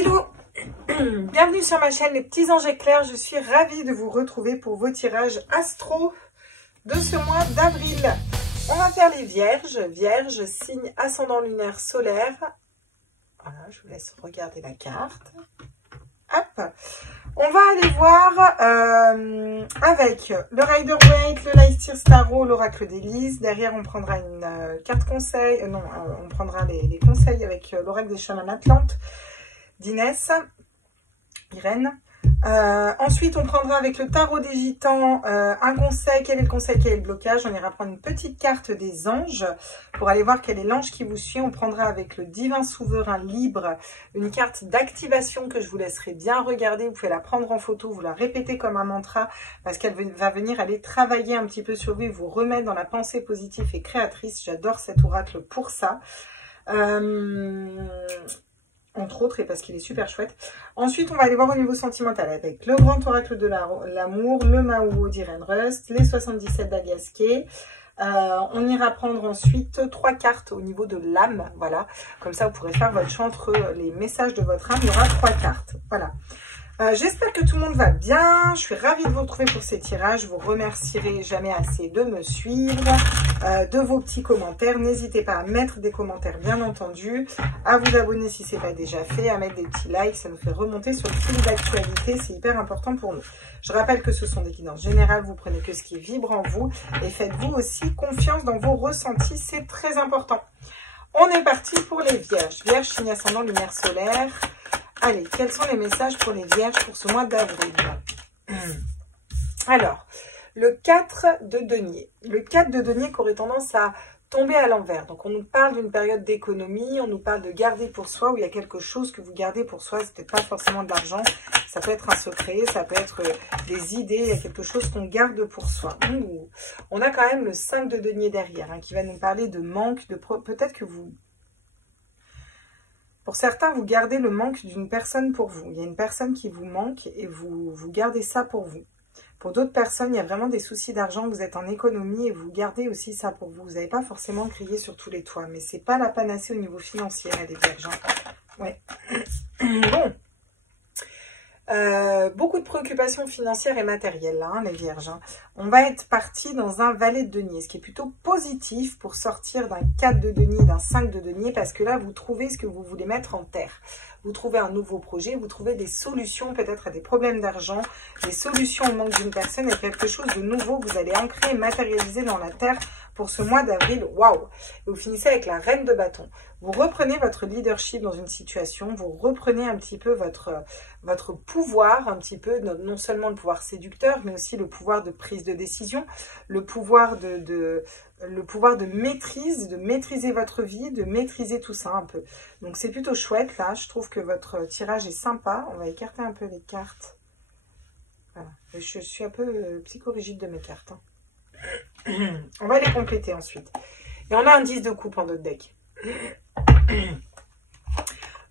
Kilo, bienvenue sur ma chaîne Les Petits Anges Éclairs. Je suis ravie de vous retrouver pour vos tirages astro de ce mois d'avril. On va faire les vierges. Vierges, signe ascendant lunaire solaire. Voilà, je vous laisse regarder la carte. Hop. On va aller voir avec le Rider Waite, le Lightyear Tarot, l'Oracle d'Élise. Derrière, on prendra une carte conseil. On prendra les conseils avec l'Oracle des chamans Atlantes d'Inès, Irène. Ensuite, on prendra avec le Tarot des Gitans un conseil. Quel est le conseil? Quel est le blocage? On ira prendre une petite carte des anges pour aller voir quel est l'ange qui vous suit. On prendra avec le Divin Souverain Libre une carte d'activation que je vous laisserai bien regarder. Vous pouvez la prendre en photo, vous la répétez comme un mantra parce qu'elle va venir aller travailler un petit peu sur vous et vous remettre dans la pensée positive et créatrice. J'adore cet oracle pour ça. Entre autres, et parce qu'il est super chouette. Ensuite, on va aller voir au niveau sentimental avec le grand oracle de l'amour, le Mao d'Irène Rust, les 77 d'Alias Kay. On ira prendre ensuite 3 cartes au niveau de l'âme. Voilà, comme ça, vous pourrez faire votre choix entre les messages de votre âme. Il y aura 3 cartes. Voilà. J'espère que tout le monde va bien. Je suis ravie de vous retrouver pour ces tirages. Je vous remercierai jamais assez de me suivre, de vos petits commentaires. N'hésitez pas à mettre des commentaires, bien entendu, à vous abonner si ce n'est pas déjà fait, à mettre des petits likes. Ça nous fait remonter sur le fil d'actualité. C'est hyper important pour nous. Je rappelle que ce sont des guidances générales. Vous prenez que ce qui vibre en vous et faites-vous aussi confiance dans vos ressentis. C'est très important. On est parti pour les vierges. Vierges, signe ascendant lunaire solaire. Allez, quels sont les messages pour les vierges pour ce mois d'avril? Alors, le 4 de denier. Le 4 de denier qui aurait tendance à tomber à l'envers. Donc, on nous parle d'une période d'économie, on nous parle de garder pour soi, où il y a quelque chose que vous gardez pour soi. C'est peut-être pas forcément de l'argent, ça peut être un secret, ça peut être des idées, il y a quelque chose qu'on garde pour soi. On a quand même le 5 de denier derrière, qui va nous parler de manque, peut-être que vous... Pour certains, vous gardez le manque d'une personne pour vous. Il y a une personne qui vous manque et vous gardez ça pour vous. Pour d'autres personnes, il y a vraiment des soucis d'argent. Vous êtes en économie et vous gardez aussi ça pour vous. Vous n'avez pas forcément crié sur tous les toits. Mais ce n'est pas la panacée au niveau financier, les vierges. Ouais. Bon. Beaucoup de préoccupations financières et matérielles, là, les vierges. On va être parti dans un valet de denier, ce qui est plutôt positif pour sortir d'un 4 de denier, d'un 5 de denier, parce que là, vous trouvez ce que vous voulez mettre en terre. Vous trouvez un nouveau projet, vous trouvez des solutions peut-être à des problèmes d'argent, des solutions au manque d'une personne et quelque chose de nouveau que vous allez ancrer et matérialiser dans la terre pour ce mois d'avril. Waouh! Et vous finissez avec la reine de bâton. Vous reprenez votre leadership dans une situation, vous reprenez un petit peu votre pouvoir, un petit peu, non seulement le pouvoir séducteur, mais aussi le pouvoir de prise de décision, le pouvoir de maîtrise, de maîtriser votre vie, de maîtriser tout ça un peu. Donc c'est plutôt chouette là, je trouve que votre tirage est sympa. On va écarter un peu les cartes. Voilà. Je suis un peu psychorigide de mes cartes. On va les compléter ensuite. Et on a un 10 de coupe en notre deck.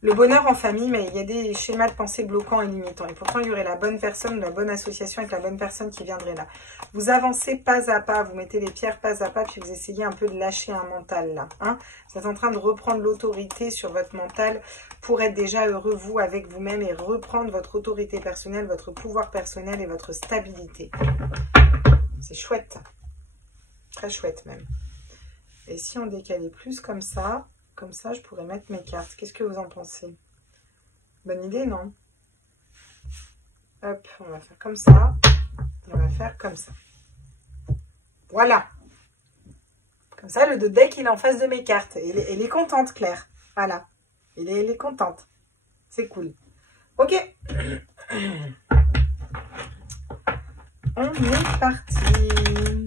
Le bonheur en famille, mais il y a des schémas de pensée bloquants et limitants. Et pourtant, il y aurait la bonne personne, la bonne association avec la bonne personne qui viendrait là. Vous avancez pas à pas, vous mettez les pierres pas à pas, puis vous essayez un peu de lâcher un mental là. Vous êtes en train de reprendre l'autorité sur votre mental pour être déjà heureux vous avec vous-même et reprendre votre autorité personnelle, votre pouvoir personnel et votre stabilité. C'est chouette. Très chouette même. Et si on décalait plus comme ça, je pourrais mettre mes cartes. Qu'est-ce que vous en pensez? Bonne idée, non? Hop, on va faire comme ça. On va faire comme ça. Voilà. Comme ça, le deck, il est en face de mes cartes. Elle est contente, Claire. Voilà. Elle est contente. C'est cool. Ok. On est parti.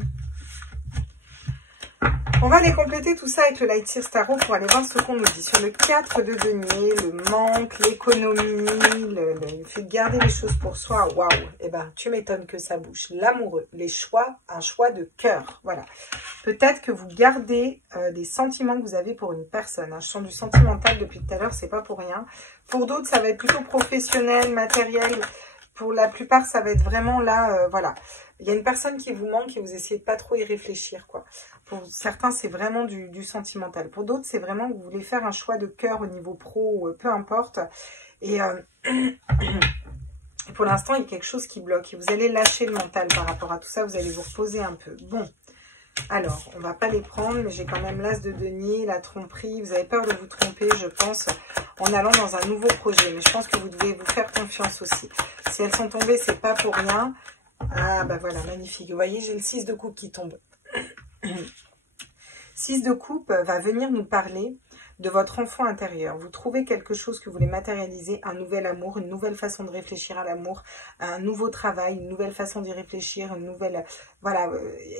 On va aller compléter tout ça avec le Lightyear Tarot pour aller voir ce qu'on nous dit. Sur le 4 de denier, le manque, l'économie, le fait de garder les choses pour soi. Waouh! Eh ben, tu m'étonnes que ça bouge. L'amoureux, les choix, un choix de cœur. Voilà. Peut-être que vous gardez des sentiments que vous avez pour une personne. Je sens du sentimental depuis tout à l'heure, c'est pas pour rien. Pour d'autres, ça va être plutôt professionnel, matériel. Pour la plupart, ça va être vraiment là, voilà. Il y a une personne qui vous manque et vous essayez de pas trop y réfléchir, quoi. Pour certains, c'est vraiment du sentimental. Pour d'autres, c'est vraiment que vous voulez faire un choix de cœur au niveau pro, peu importe. Et pour l'instant, il y a quelque chose qui bloque. Et vous allez lâcher le mental par rapport à tout ça. Vous allez vous reposer un peu. Bon, alors, on ne va pas les prendre, mais j'ai quand même l'as de denier, la tromperie. Vous avez peur de vous tromper, je pense, en allant dans un nouveau projet. Mais je pense que vous devez vous faire confiance aussi. Si elles sont tombées, c'est pas pour rien. Ah, bah voilà, magnifique. Vous voyez, j'ai le 6 de coupe qui tombe. 6 de coupe va venir nous parler de votre enfant intérieur. Vous trouvez quelque chose que vous voulez matérialiser, un nouvel amour, une nouvelle façon de réfléchir à l'amour, un nouveau travail, une nouvelle façon d'y réfléchir, une nouvelle... Voilà,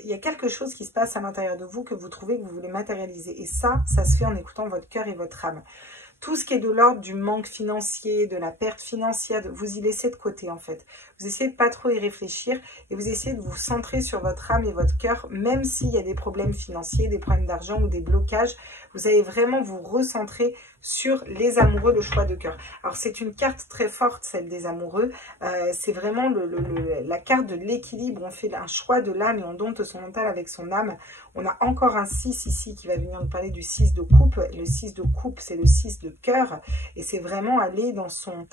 il y a quelque chose qui se passe à l'intérieur de vous que vous trouvez que vous voulez matérialiser. Et ça se fait en écoutant votre cœur et votre âme. Tout ce qui est de l'ordre du manque financier, de la perte financière, vous y laissez de côté en fait. Vous essayez de pas trop y réfléchir et vous essayez de vous centrer sur votre âme et votre cœur, même s'il y a des problèmes financiers, des problèmes d'argent ou des blocages. Vous allez vraiment vous recentrer sur les amoureux, le choix de cœur. Alors c'est une carte très forte, celle des amoureux. C'est vraiment la carte de l'équilibre. On fait un choix de l'âme et on dompte son mental avec son âme. On a encore un 6 ici qui va venir nous parler du 6 de coupe. Le 6 de coupe, c'est le 6 de cœur. Et c'est vraiment aller dans son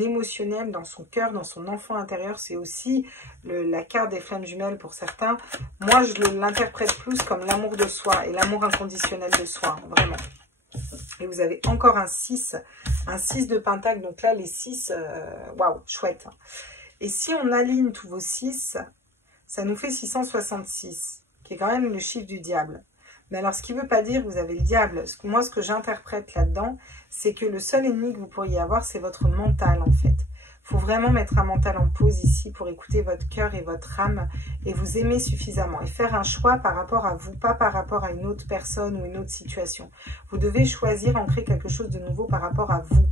émotionnel, dans son cœur, dans son enfant intérieur. C'est aussi la carte des flammes jumelles pour certains. Moi, je l'interprète plus comme l'amour de soi et l'amour inconditionnel de soi, vraiment. Et vous avez encore un 6 de pentacle. Donc là, les 6, waouh, chouette. Et si on aligne tous vos 6, ça nous fait 666, qui est quand même le chiffre du diable. Mais alors, ce qui ne veut pas dire que vous avez le diable. Moi, ce que j'interprète là-dedans, c'est que le seul ennemi que vous pourriez avoir, c'est votre mental, en fait. Il faut vraiment mettre un mental en pause ici pour écouter votre cœur et votre âme et vous aimer suffisamment. Et faire un choix par rapport à vous, pas par rapport à une autre personne ou une autre situation. Vous devez choisir, en créer quelque chose de nouveau par rapport à vous.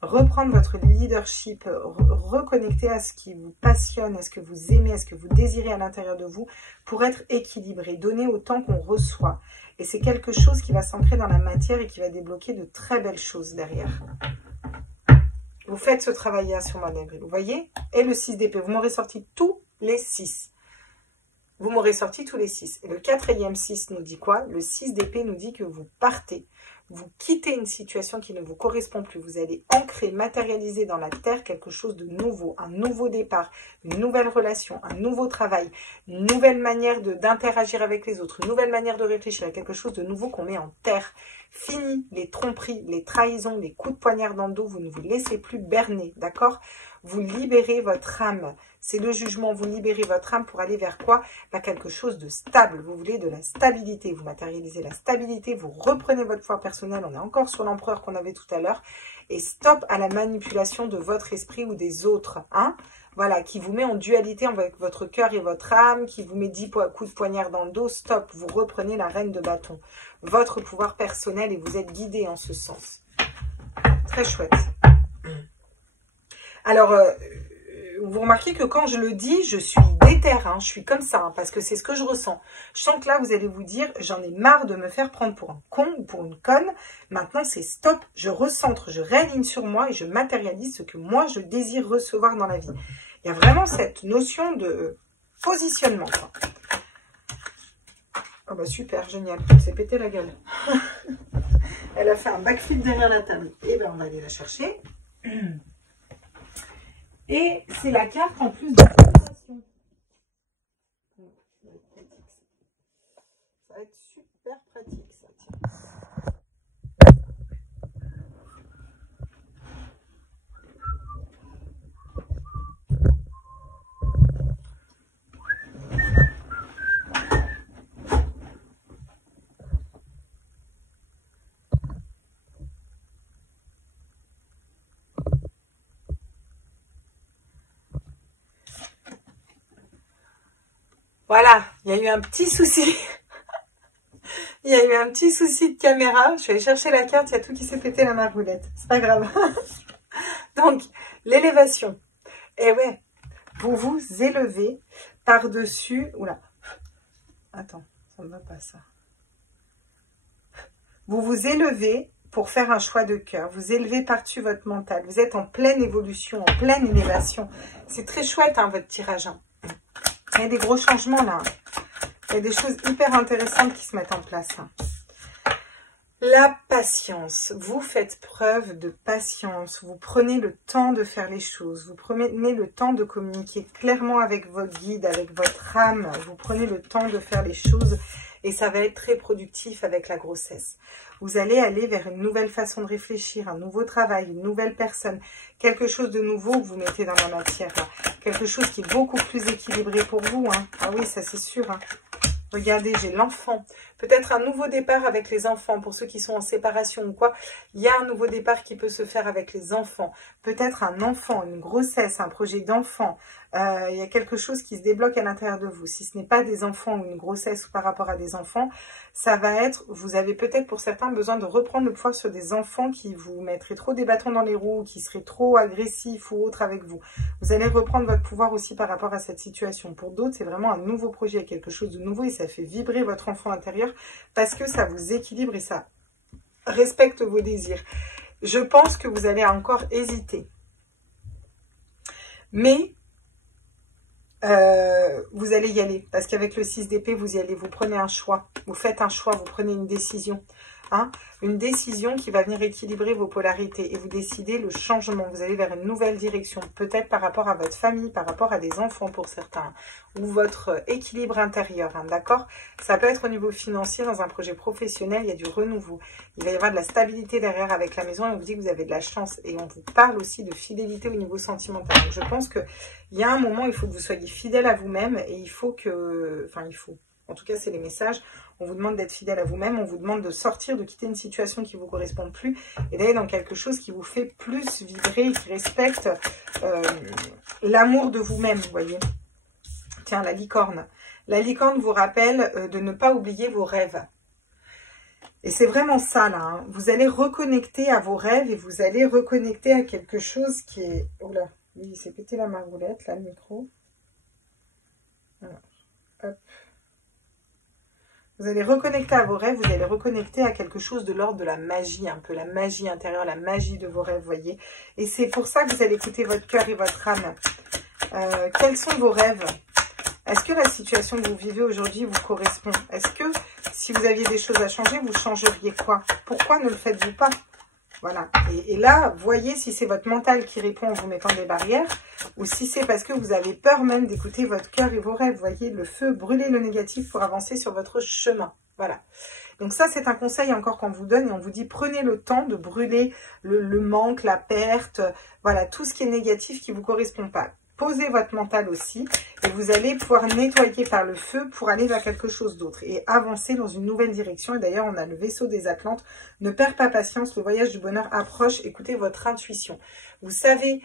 Reprendre votre leadership, reconnecter à ce qui vous passionne, à ce que vous aimez, à ce que vous désirez à l'intérieur de vous pour être équilibré, donner autant qu'on reçoit. Et c'est quelque chose qui va s'ancrer dans la matière et qui va débloquer de très belles choses derrière. Vous faites ce travail sur moi, Avril, vous voyez? Et le 6 d'épée, vous m'aurez sorti tous les 6. Vous m'aurez sorti tous les 6. Et le 4e 6 nous dit quoi? Le 6 d'épée nous dit que vous partez. Vous quittez une situation qui ne vous correspond plus. Vous allez ancrer, matérialiser dans la terre quelque chose de nouveau. Un nouveau départ, une nouvelle relation, un nouveau travail, une nouvelle manière d'interagir avec les autres, une nouvelle manière de réfléchir à quelque chose de nouveau qu'on met en terre. Fini les tromperies, les trahisons, les coups de poignard dans le dos. Vous ne vous laissez plus berner, d'accord? Vous libérez votre âme. C'est le jugement. Vous libérez votre âme pour aller vers quoi? Quelque chose de stable. Vous voulez de la stabilité. Vous matérialisez la stabilité. Vous reprenez votre foi personnelle. On est encore sur l'empereur qu'on avait tout à l'heure. Et stop à la manipulation de votre esprit ou des autres. Hein? Voilà, qui vous met en dualité avec votre cœur et votre âme, qui vous met 10 coups de poignard dans le dos. Stop. Vous reprenez la reine de bâton. Votre pouvoir personnel et vous êtes guidé en ce sens. Très chouette. Alors, vous remarquez que quand je le dis, je suis déterre, hein, je suis comme ça, hein, parce que c'est ce que je ressens. Je sens que là, vous allez vous dire, j'en ai marre de me faire prendre pour un con ou pour une conne. Maintenant, c'est stop, je recentre, je réaligne sur moi et je matérialise ce que moi, je désire recevoir dans la vie. Il y a vraiment cette notion de positionnement, quoi. Oh bah super, génial, elle s'est pété la gueule. Elle a fait un backflip derrière la table. Et ben on va aller la chercher. Et c'est la carte en plus de sensation. Ça va être super pratique ça, tiens. Voilà, il y a eu un petit souci. Il y a eu un petit souci de caméra. Je vais aller chercher la carte, il y a tout qui s'est pété la margoulette. C'est pas grave. Donc, l'élévation. Et ouais, vous vous élevez par-dessus... Oula. Attends, ça ne va pas ça. Vous vous élevez pour faire un choix de cœur. Vous élevez par-dessus votre mental. Vous êtes en pleine évolution, en pleine élévation. C'est très chouette, hein, votre tirage. Hein. Il y a des gros changements là. Il y a des choses hyper intéressantes qui se mettent en place. La patience. Vous faites preuve de patience. Vous prenez le temps de faire les choses. Vous prenez le temps de communiquer clairement avec votre guide, avec votre âme. Vous prenez le temps de faire les choses et ça va être très productif avec la grossesse. Vous allez aller vers une nouvelle façon de réfléchir, un nouveau travail, une nouvelle personne, quelque chose de nouveau que vous mettez dans la matière, là. Quelque chose qui est beaucoup plus équilibré pour vous. Hein. Ah oui, ça c'est sûr. Hein. Regardez, j'ai l'enfant. Peut-être un nouveau départ avec les enfants. Pour ceux qui sont en séparation ou quoi, il y a un nouveau départ qui peut se faire avec les enfants. Peut-être un enfant, une grossesse, un projet d'enfant. Il y a quelque chose qui se débloque à l'intérieur de vous. Si ce n'est pas des enfants ou une grossesse ou par rapport à des enfants, ça va être, vous avez peut-être pour certains besoin de reprendre le pouvoir sur des enfants qui vous mettraient trop des bâtons dans les roues, qui seraient trop agressifs ou autres avec vous. Vous allez reprendre votre pouvoir aussi par rapport à cette situation. Pour d'autres, c'est vraiment un nouveau projet, quelque chose de nouveau et ça fait vibrer votre enfant intérieur parce que ça vous équilibre et ça respecte vos désirs. Je pense que vous allez encore hésiter. Mais vous allez y aller. Parce qu'avec le 6 d'épée, vous y allez. Vous prenez un choix. Vous faites un choix. Vous prenez une décision. Hein, une décision qui va venir équilibrer vos polarités. Et vous décidez le changement. Vous allez vers une nouvelle direction. Peut-être par rapport à votre famille, par rapport à des enfants pour certains. Ou votre équilibre intérieur. Hein, d'accord? Ça peut être au niveau financier, dans un projet professionnel. Il y a du renouveau. Il va y avoir de la stabilité derrière avec la maison. Et on vous dit que vous avez de la chance. Et on vous parle aussi de fidélité au niveau sentimental. Donc je pense qu'il y a un moment, il faut que vous soyez fidèle à vous-même. Et il faut que... Enfin, il faut... En tout cas, c'est les messages. On vous demande d'être fidèle à vous-même. On vous demande de sortir, de quitter une situation qui ne vous correspond plus et d'aller dans quelque chose qui vous fait plus vibrer et qui respecte l'amour de vous-même, vous voyez. Tiens, la licorne. La licorne vous rappelle de ne pas oublier vos rêves. Et c'est vraiment ça, là. Hein. Vous allez reconnecter à vos rêves et vous allez reconnecter à quelque chose qui est... Oh là, oui, il s'est pété la margoulette, là, le micro. Alors, hop. Vous allez reconnecter à vos rêves, vous allez reconnecter à quelque chose de l'ordre de la magie, un peu la magie intérieure, la magie de vos rêves, vous voyez. Et c'est pour ça que vous allez écouter votre cœur et votre âme. Quels sont vos rêves? Est-ce que la situation que vous vivez aujourd'hui vous correspond? Est-ce que si vous aviez des choses à changer, vous changeriez quoi? Pourquoi ne le faites-vous pas? Voilà. Et là, voyez si c'est votre mental qui répond en vous mettant des barrières ou si c'est parce que vous avez peur même d'écouter votre cœur et vos rêves. Voyez, le feu, brûlez le négatif pour avancer sur votre chemin. Voilà. Donc ça, c'est un conseil encore qu'on vous donne et on vous dit prenez le temps de brûler le manque, la perte, voilà, tout ce qui est négatif qui ne vous correspond pas. Posez votre mental aussi et vous allez pouvoir nettoyer par le feu pour aller vers quelque chose d'autre et avancer dans une nouvelle direction. Et d'ailleurs, on a le vaisseau des Atlantes. Ne perdez pas patience, le voyage du bonheur approche. Écoutez votre intuition. Vous savez,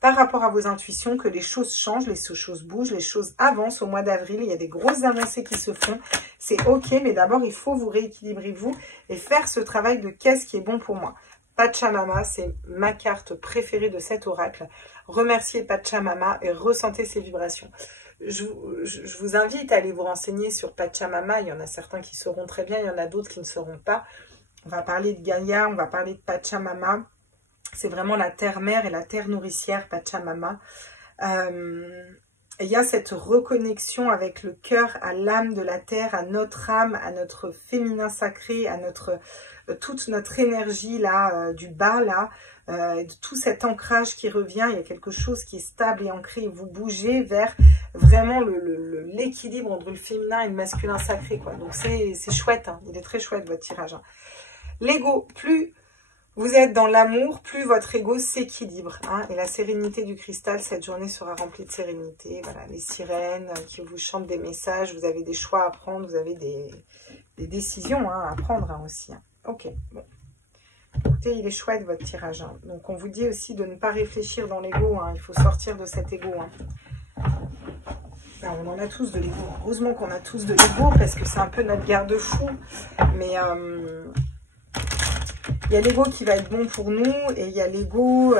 par rapport à vos intuitions, que les choses changent, les choses bougent, les choses avancent au mois d'avril. Il y a des grosses avancées qui se font. C'est OK, mais d'abord, il faut vous rééquilibrer vous et faire ce travail de qu'est-ce qui est bon pour moi. Pachamama, c'est ma carte préférée de cet oracle. Remerciez Pachamama et ressentez ses vibrations. Je vous invite à aller vous renseigner sur Pachamama. Il y en a certains qui sauront très bien, il y en a d'autres qui ne sauront pas. On va parler de Gaïa, on va parler de Pachamama. C'est vraiment la terre-mère et la terre nourricière, Pachamama. Il y a cette reconnexion avec le cœur, à l'âme de la terre, à notre âme, à notre féminin sacré, à toute notre énergie là, du bas là, tout cet ancrage qui revient. Il y a quelque chose qui est stable et ancré. Vous bougez vers vraiment l'équilibre entre le féminin et le masculin sacré, quoi. Donc c'est chouette, hein. Il est très chouette votre tirage. Hein. L'ego, plus vous êtes dans l'amour, plus votre ego s'équilibre. Hein, et la sérénité du cristal, cette journée sera remplie de sérénité. Voilà, les sirènes qui vous chantent des messages. Vous avez des choix à prendre, vous avez des décisions à prendre hein, aussi. Hein. Ok, bon. Écoutez, il est chouette votre tirage. Hein. Donc, on vous dit aussi de ne pas réfléchir dans l'ego. Hein. Il faut sortir de cet ego. Hein. Alors, on en a tous de l'ego. Heureusement qu'on a tous de l'ego parce que c'est un peu notre garde-fou. Mais... il y a l'ego qui va être bon pour nous et il y a l'ego...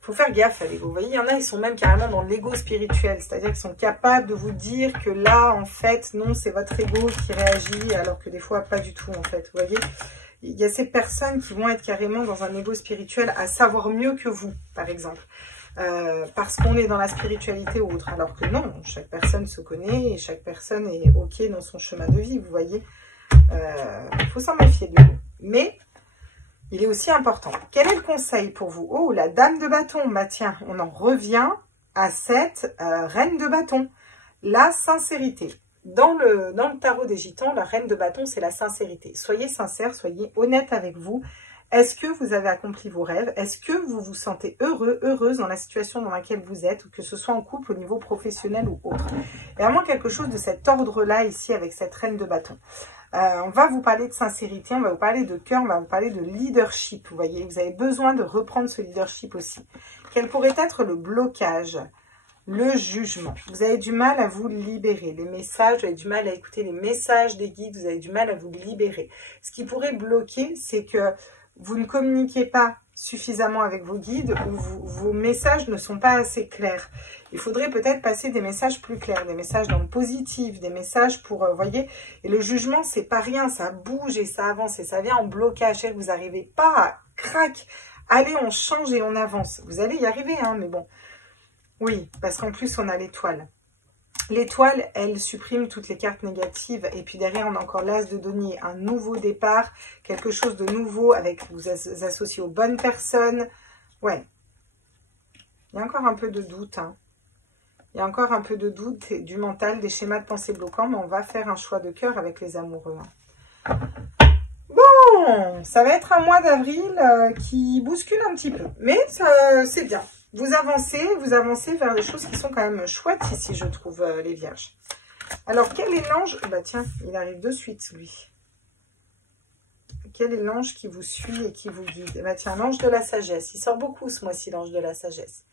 faut faire gaffe à l'ego. Vous voyez, il y en a, ils sont même carrément dans l'ego spirituel. C'est-à-dire qu'ils sont capables de vous dire que là, en fait, non, c'est votre ego qui réagit, alors que des fois, pas du tout, en fait. Vous voyez, il y a ces personnes qui vont être carrément dans un ego spirituel à savoir mieux que vous, par exemple. Parce qu'on est dans la spiritualité ou autre. Alors que non, chaque personne se connaît et chaque personne est OK dans son chemin de vie, vous voyez. Il faut s'en méfier de lui. Mais il est aussi important. Quel est le conseil pour vous? Oh, la dame de bâton. Bah tiens, on en revient à cette reine de bâton. La sincérité. Dans le tarot des gitans, la reine de bâton, c'est la sincérité. Soyez sincère, soyez honnête avec vous. Est-ce que vous avez accompli vos rêves? Est-ce que vous vous sentez heureux, heureuse dans la situation dans laquelle vous êtes, ou que ce soit en couple, au niveau professionnel ou autre? Il y a vraiment quelque chose de cet ordre-là ici avec cette reine de bâton. On va vous parler de sincérité, on va vous parler de cœur, on va vous parler de leadership. Vous voyez, vous avez besoin de reprendre ce leadership aussi. Quel pourrait être le blocage? Le jugement. Vous avez du mal à vous libérer. Les messages, vous avez du mal à écouter les messages des guides, vous avez du mal à vous libérer. Ce qui pourrait bloquer, c'est que vous ne communiquez pas suffisamment avec vos guides ou vos messages ne sont pas assez clairs. Il faudrait peut-être passer des messages plus clairs, des messages dans le positif, des messages pour, voyez, et le jugement, c'est pas rien, ça bouge et ça avance et ça vient en blocage. Vous n'arrivez pas à crac, allez, on change et on avance. Vous allez y arriver, hein, mais bon. Oui, parce qu'en plus, on a l'étoile. L'étoile, elle supprime toutes les cartes négatives. Et puis derrière, on a encore l'as de denier. Un nouveau départ, quelque chose de nouveau avec vous associez aux bonnes personnes. Ouais. Il y a encore un peu de doute. Hein. Il y a encore un peu de doute du mental, des schémas de pensée bloquants. Mais on va faire un choix de cœur avec les amoureux. Hein. Bon, ça va être un mois d'avril qui bouscule un petit peu. Mais c'est bien. Vous avancez vers des choses qui sont quand même chouettes ici, je trouve, les vierges. Alors, quel est l'ange? Bah tiens, il arrive de suite, lui. Quel est l'ange qui vous suit et qui vous guide? Bah tiens, l'ange de la sagesse. Il sort beaucoup ce mois-ci, l'ange de la sagesse.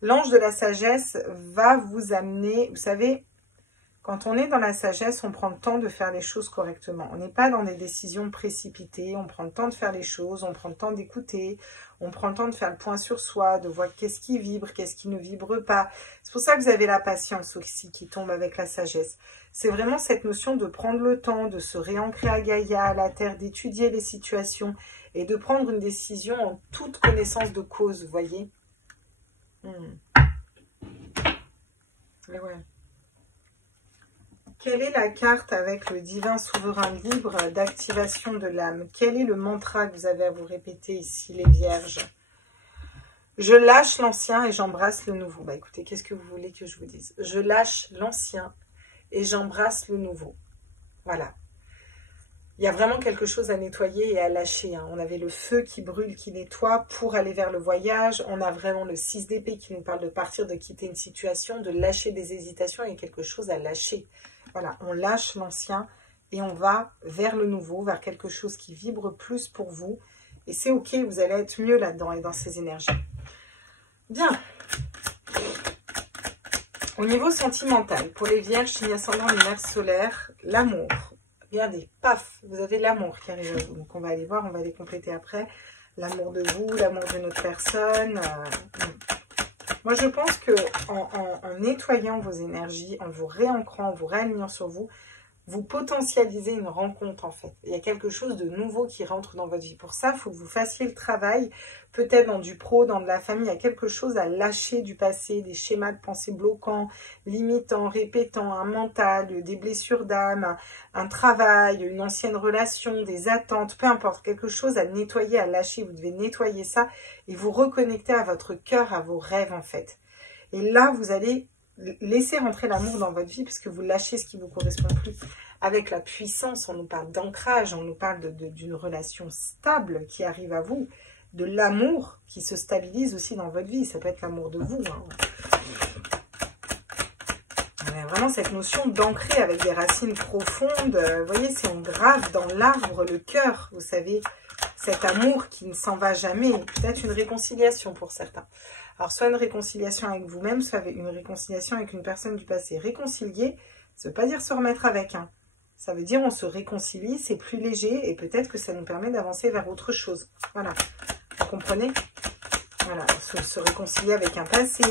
L'ange de la sagesse va vous amener, vous savez, quand on est dans la sagesse, on prend le temps de faire les choses correctement. On n'est pas dans des décisions précipitées, on prend le temps de faire les choses, on prend le temps d'écouter, on prend le temps de faire le point sur soi, de voir qu'est-ce qui vibre, qu'est-ce qui ne vibre pas. C'est pour ça que vous avez la patience aussi qui tombe avec la sagesse. C'est vraiment cette notion de prendre le temps, de se réancrer à Gaïa, à la Terre, d'étudier les situations et de prendre une décision en toute connaissance de cause, vous voyez. Et ouais. Quelle est la carte avec le divin souverain libre d'activation de l'âme? Quel est le mantra que vous avez à vous répéter ici, les vierges? Je lâche l'ancien et j'embrasse le nouveau. Bah écoutez, qu'est-ce que vous voulez que je vous dise? Je lâche l'ancien et j'embrasse le nouveau. Voilà. Il y a vraiment quelque chose à nettoyer et à lâcher. Hein. On avait le feu qui brûle, qui nettoie pour aller vers le voyage. On a vraiment le 6 d'épée qui nous parle de partir, de quitter une situation, de lâcher des hésitations. Il y a quelque chose à lâcher. Voilà, on lâche l'ancien et on va vers le nouveau, vers quelque chose qui vibre plus pour vous. Et c'est ok, vous allez être mieux là-dedans et dans ces énergies. Bien. Au niveau sentimental, pour les vierges, signe ascendant, lunaire, solaire, l'amour. Regardez, paf, vous avez l'amour qui arrive à vous. Donc on va aller voir, on va les compléter après. L'amour de vous, l'amour d'une autre personne. Moi, je pense que en nettoyant vos énergies, en vous réancrant, en vous réalignant sur vous, vous potentialisez une rencontre en fait. Il y a quelque chose de nouveau qui rentre dans votre vie. Pour ça, il faut que vous fassiez le travail, peut-être dans du pro, dans de la famille. Il y a quelque chose à lâcher du passé, des schémas de pensée bloquants, limitants, répétants, un mental, des blessures d'âme, un travail, une ancienne relation, des attentes, peu importe. Quelque chose à nettoyer, à lâcher. Vous devez nettoyer ça et vous reconnecter à votre cœur, à vos rêves en fait. Et là, vous allez laissez rentrer l'amour dans votre vie parce que vous lâchez ce qui ne vous correspond plus. Avec la puissance, on nous parle d'ancrage, on nous parle d'une relation stable qui arrive à vous, de l'amour qui se stabilise aussi dans votre vie. Ça peut être l'amour de vous. Hein. On a vraiment cette notion d'ancrer avec des racines profondes. Vous voyez, si on grave dans l'arbre le cœur, vous savez, cet amour qui ne s'en va jamais. Peut-être une réconciliation pour certains. Alors, soit une réconciliation avec vous-même, soit une réconciliation avec une personne du passé. Réconcilier, ça ne veut pas dire se remettre avec. Hein. Ça veut dire on se réconcilie, c'est plus léger et peut-être que ça nous permet d'avancer vers autre chose. Voilà, vous comprenez? Voilà, se réconcilier avec un passé,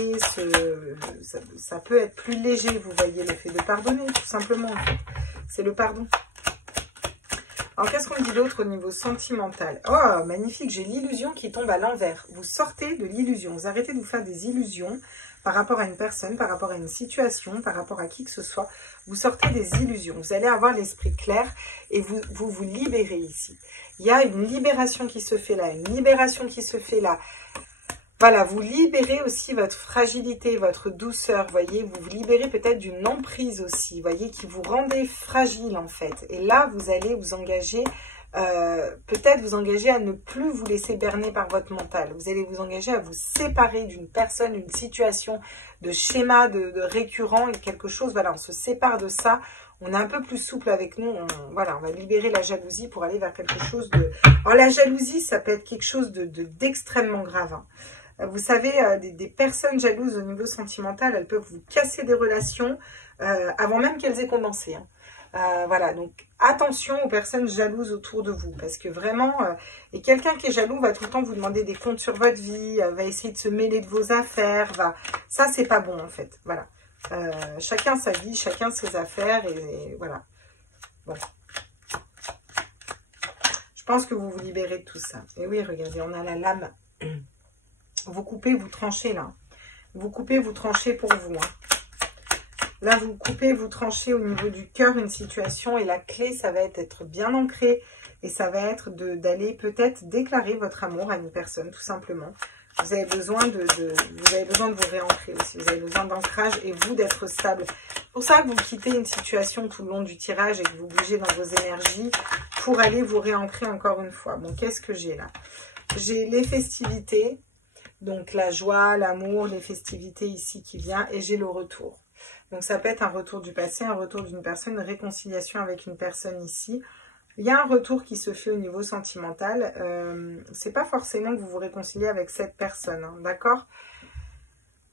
ça peut être plus léger, vous voyez, le fait de pardonner, tout simplement. En fait. C'est le pardon. Alors, qu'est-ce qu'on dit d'autre au niveau sentimental? Oh, magnifique, j'ai l'illusion qui tombe à l'envers. Vous sortez de l'illusion, vous arrêtez de vous faire des illusions. par rapport à une personne, par rapport à une situation, par rapport à qui que ce soit. Vous sortez des illusions. Vous allez avoir l'esprit clair et vous libérez ici. Il y a une libération qui se fait là, une libération qui se fait là. Voilà, vous libérez aussi votre fragilité, votre douceur, voyez, vous vous libérez peut-être d'une emprise aussi, voyez, qui vous rendait fragile en fait. Et là, vous allez vous engager, peut-être vous engager à ne plus vous laisser berner par votre mental. Vous allez vous engager à vous séparer d'une personne, d'une situation, de schéma, de récurrent et quelque chose. Voilà, on se sépare de ça. On est un peu plus souple avec nous. Voilà, on va libérer la jalousie pour aller vers quelque chose de... Alors la jalousie, ça peut être quelque chose d'extrêmement grave. Hein. Vous savez, des personnes jalouses au niveau sentimental, elles peuvent vous casser des relations avant même qu'elles aient commencé. Hein. Voilà, donc attention aux personnes jalouses autour de vous. Parce que vraiment, et quelqu'un qui est jaloux va tout le temps vous demander des comptes sur votre vie, va essayer de se mêler de vos affaires. Ça, c'est pas bon en fait. Voilà. Chacun sa vie, chacun ses affaires. Et voilà. Je pense que vous vous libérez de tout ça. Et oui, regardez, on a la lame. Vous coupez, vous tranchez là. Vous coupez, vous tranchez pour vous. Hein. Là, vous coupez, vous tranchez au niveau du cœur une situation. Et la clé, ça va être bien ancré. Et ça va être d'aller peut-être déclarer votre amour à une personne, tout simplement. Vous avez besoin de vous réancrer aussi. Vous avez besoin d'ancrage et vous d'être stable. C'est pour ça que vous quittez une situation tout le long du tirage et que vous bougez dans vos énergies pour aller vous réancrer encore une fois. Bon, qu'est-ce que j'ai là? J'ai les festivités. Donc, la joie, l'amour, les festivités ici qui vient. Et j'ai le retour. Donc, ça peut être un retour du passé, un retour d'une personne, une réconciliation avec une personne ici. Il y a un retour qui se fait au niveau sentimental. C'est pas forcément que vous vous réconciliez avec cette personne, hein, d'accord?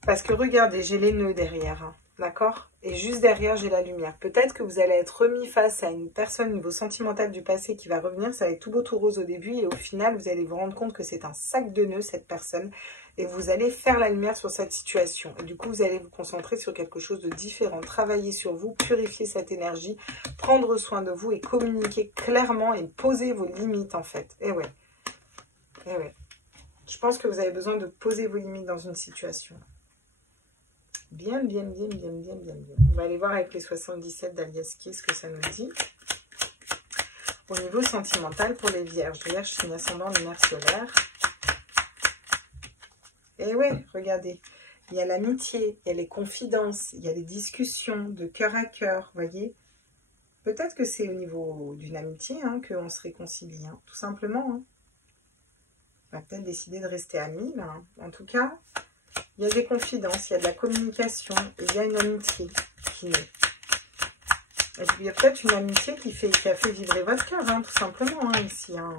Parce que regardez, j'ai les nœuds derrière, hein, d'accord? Et juste derrière, j'ai la lumière. Peut-être que vous allez être remis face à une personne au niveau sentimental du passé qui va revenir. Ça va être tout beau, tout rose au début. Et au final, vous allez vous rendre compte que c'est un sac de nœuds, cette personne. Et vous allez faire la lumière sur cette situation. Et du coup, vous allez vous concentrer sur quelque chose de différent. Travailler sur vous, purifier cette énergie, prendre soin de vous et communiquer clairement et poser vos limites en fait. Et ouais. Et ouais. Je pense que vous avez besoin de poser vos limites dans une situation. Bien. On va aller voir avec les 77 d'Aliaski ce que ça nous dit. Au niveau sentimental pour les vierges. Vierge, signe ascendant, lunaire, solaire. Et ouais, regardez. Il y a l'amitié, il y a les confidences, il y a les discussions de cœur à cœur, voyez. Peut-être que c'est au niveau d'une amitié hein, qu'on se réconcilie, hein, tout simplement. Hein. On va peut-être décider de rester amis, là. Hein. En tout cas... Il y a des confidences, il y a de la communication, et il y a une amitié qui naît. Et puis il y a peut-être une amitié qui a fait vibrer votre cœur, hein, tout simplement, hein, ici. Hein.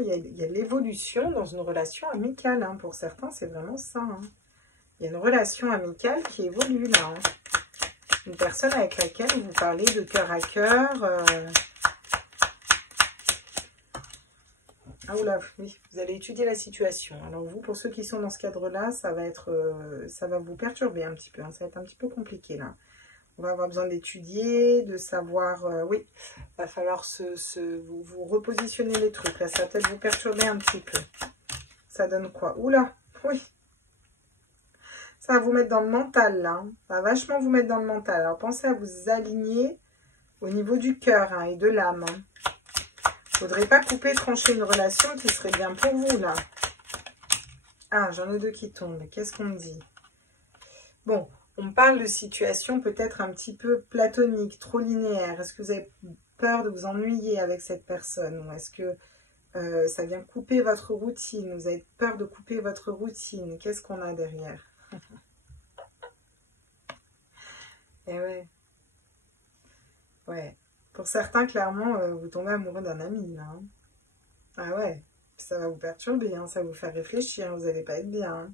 Il y a l'évolution dans une relation amicale, hein, pour certains, c'est vraiment ça. Hein. Il y a une relation amicale qui évolue là. Hein. Une personne avec laquelle vous parlez de cœur à cœur. Ah oula, oui, vous allez étudier la situation. Alors vous, pour ceux qui sont dans ce cadre-là, ça va vous perturber un petit peu. Hein. Ça va être un petit peu compliqué là. On va avoir besoin d'étudier, de savoir... oui, il va falloir vous repositionner les trucs. Là, ça va peut-être vous perturber un petit peu. Ça donne quoi? Oula, oui. Ça va vous mettre dans le mental là. Hein. Ça va vachement vous mettre dans le mental. Alors pensez à vous aligner au niveau du cœur hein, et de l'âme. Hein. Il ne faudrait pas couper, trancher une relation qui serait bien pour vous, là. Ah, j'en ai deux qui tombent. Qu'est-ce qu'on me dit? Bon, on parle de situation peut-être un petit peu platonique, trop linéaire. Est-ce que vous avez peur de vous ennuyer avec cette personne? Ou est-ce que ça vient couper votre routine? Vous avez peur de couper votre routine? Qu'est-ce qu'on a derrière? Eh ouais. Ouais. Pour certains, clairement, vous tombez amoureux d'un ami, là. Hein. Ah ouais, ça va vous perturber, hein, ça va vous faire réfléchir, vous n'allez pas être bien. Hein.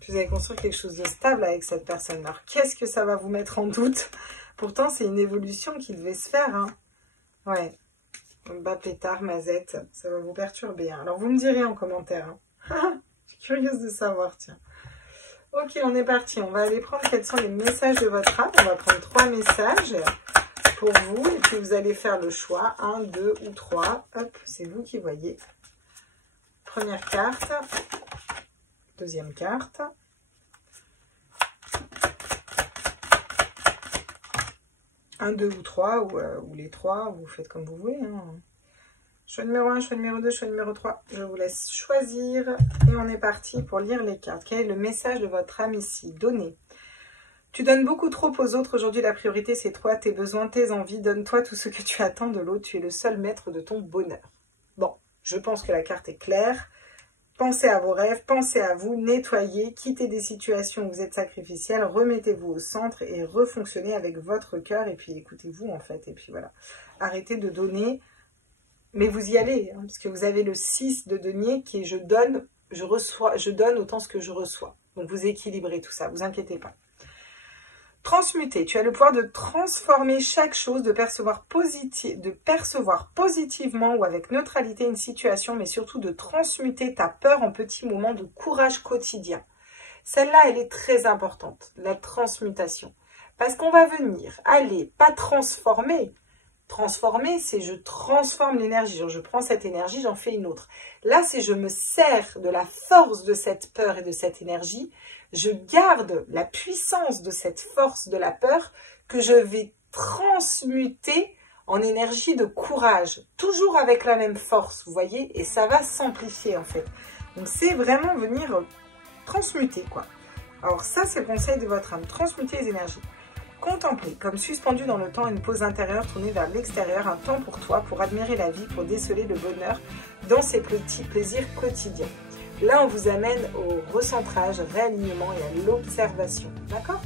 Puis vous allez construire quelque chose de stable avec cette personne. Alors, qu'est-ce que ça va vous mettre en doute? Pourtant, c'est une évolution qui devait se faire. Hein. Ouais, bas pétard, mazette, ça va vous perturber. Hein. Alors, vous me direz en commentaire. Hein. Je suis curieuse de savoir, tiens. Ok, on est parti. On va aller prendre quels sont les messages de votre âme. On va prendre 3 messages pour vous, et puis vous allez faire le choix, 1, 2 ou 3, hop, c'est vous qui voyez. Première carte, deuxième carte, 1, 2 ou 3, ou les 3, vous faites comme vous voulez. Hein. Choix numéro 1, choix numéro 2, choix numéro 3. Je vous laisse choisir. Et on est parti pour lire les cartes. Quel est le message de votre âme ici? Donnez. Tu donnes beaucoup trop aux autres. Aujourd'hui, la priorité, c'est toi, tes besoins, tes envies. Donne-toi tout ce que tu attends de l'autre. Tu es le seul maître de ton bonheur. Bon, je pense que la carte est claire. Pensez à vos rêves, pensez à vous, nettoyez, quittez des situations où vous êtes sacrificiel, remettez-vous au centre et refonctionnez avec votre cœur. Et puis écoutez-vous en fait. Et puis voilà, arrêtez de donner. Mais vous y allez, hein, parce que vous avez le 6 de denier qui est je donne, je reçois, je donne autant ce que je reçois. Donc vous équilibrez tout ça, vous inquiétez pas. Transmuter, tu as le pouvoir de transformer chaque chose, de percevoir positivement ou avec neutralité une situation, mais surtout de transmuter ta peur en petits moments de courage quotidien. Celle-là, elle est très importante, la transmutation. Parce qu'on va venir, aller, pas transformer. Transformer, c'est je transforme l'énergie. Genre, je prends cette énergie, j'en fais une autre. Là, c'est je me sers de la force de cette peur et de cette énergie. Je garde la puissance de cette force de la peur que je vais transmuter en énergie de courage. Toujours avec la même force, vous voyez. Et ça va s'amplifier, en fait. Donc, c'est vraiment venir transmuter, quoi. Alors, ça, c'est le conseil de votre âme. Transmuter les énergies. Contempler, comme suspendu dans le temps, une pause intérieure tournée vers l'extérieur, un temps pour toi, pour admirer la vie, pour déceler le bonheur dans ces petits plaisirs quotidiens. Là, on vous amène au recentrage, réalignement et à l'observation. D'accord?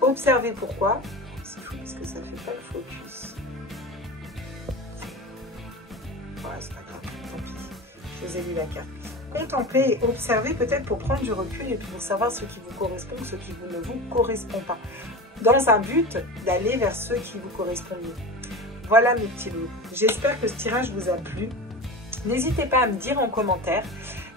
Observez pourquoi. C'est fou parce que ça ne fait pas le focus. Voilà, c'est pas grave, tant pis. Je vous ai lu la carte. Contempler et observer peut-être pour prendre du recul et pour savoir ce qui vous correspond ou ce qui ne vous correspond pas. Dans un but d'aller vers ceux qui vous correspondent mieux. Voilà mes petits loups. J'espère que ce tirage vous a plu. N'hésitez pas à me dire en commentaire.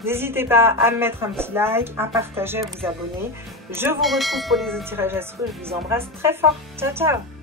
N'hésitez pas à me mettre un petit like, à partager, à vous abonner. Je vous retrouve pour les autres tirages astraux. Je vous embrasse très fort. Ciao, ciao!